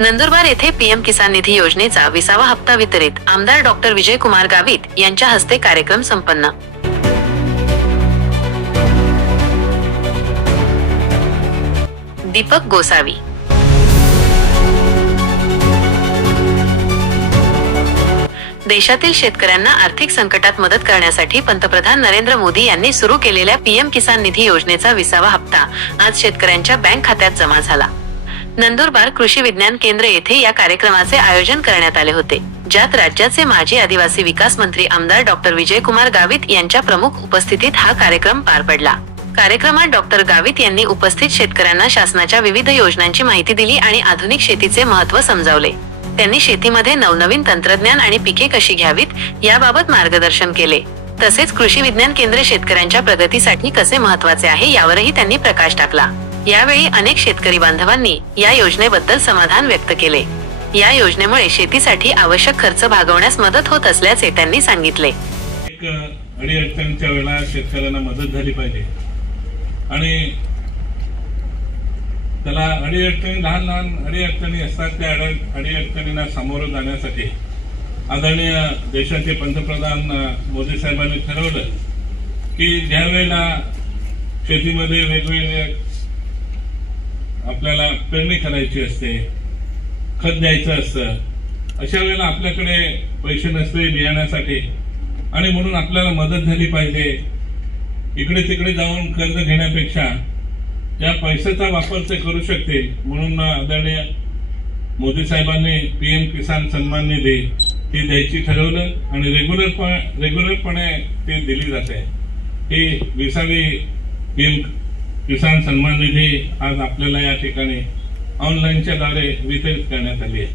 नंदुरबार येथे पीएम किसान निधी योजनेचा विसावा हप्ता वितरित. आमदार डॉक्टर विजयकुमार गावित यांच्या हस्ते कार्यक्रम संपन्न. दीपक गोसावी. देशातील शेतकऱ्यांना आर्थिक संकटात मदत करण्यासाठी पंतप्रधान नरेंद्र मोदी यांनी सुरू केलेल्या पीएम किसान निधी योजनेचा विसावा हप्ता आज शेतकऱ्यांच्या बँक खात्यात जमा झाला. नंदुरबार कृषी विज्ञान केंद्र येथे या कार्यक्रमाचे आयोजन करण्यात आले होते ज्यात राज्याचे माजी आदिवासी विकास मंत्री आमदार डॉक्टर विजयकुमार गावित यांच्या प्रमुख उपस्थितीत हा कार्यक्रम पार पडला. कार्यक्रमात डॉक्टर गावित यांनी उपस्थित शेतकऱ्यांना शासनाच्या विविध योजनांची माहिती दिली आणि आधुनिक शेतीचे महत्त्व समजावले. त्यांनी शेतीमध्ये नवनवीन तंत्रज्ञान आणि पिके कशी घ्यावीत याबाबत मार्गदर्शन केले. तसेच कृषी विज्ञान केंद्र शेतकऱ्यांच्या प्रगतीसाठी कसे महत्त्वाचे आहे यावरही त्यांनी प्रकाश टाकला. यावेळी अनेक शेतकरी बांधवांनी या योजनेबद्दल समाधान व्यक्त केले. या योजनेमुळे शेतीसाठी आवश्यक खर्च भागवण्यास मदत होत असल्याचे त्यांनी सांगितले. एक अडीअडचणीच्या वेळेला शेतकऱ्यांना मदत झाली पाहिजे. आणि त्याला अडीअडचणी लहान लहान अडीअडचणी असतात त्या अड अडीअडचणींना सामोरं जाण्यासाठी आदरणीय देशाचे पंतप्रधान मोदी साहेबांनी ठरवलं की ज्या वेळेला शेतीमध्ये वेगवेगळ्या आपल्याला पेरणी करायची असते खत द्यायचं असतं अशा वेळेला आपल्याकडे पैसे नसते बियाण्यासाठी. आणि म्हणून आपल्याला मदत झाली पाहिजे. इकडे तिकडे जाऊन कर्ज घेण्यापेक्षा या पैशाचा वापर ते करू शकतील म्हणून आदरणीय मोदी साहेबांनी पीएम किसान सन्मान निधी ती द्यायची ठरवलं आणि रेग्युलर रेग्युलरपणे ती दिली जाते. ही विसावी पीएम किसान सन्मान निधी आज आपल्याला या ठिकाणी ऑनलाईनच्या द्वारे वितरित करण्यात आली आहे.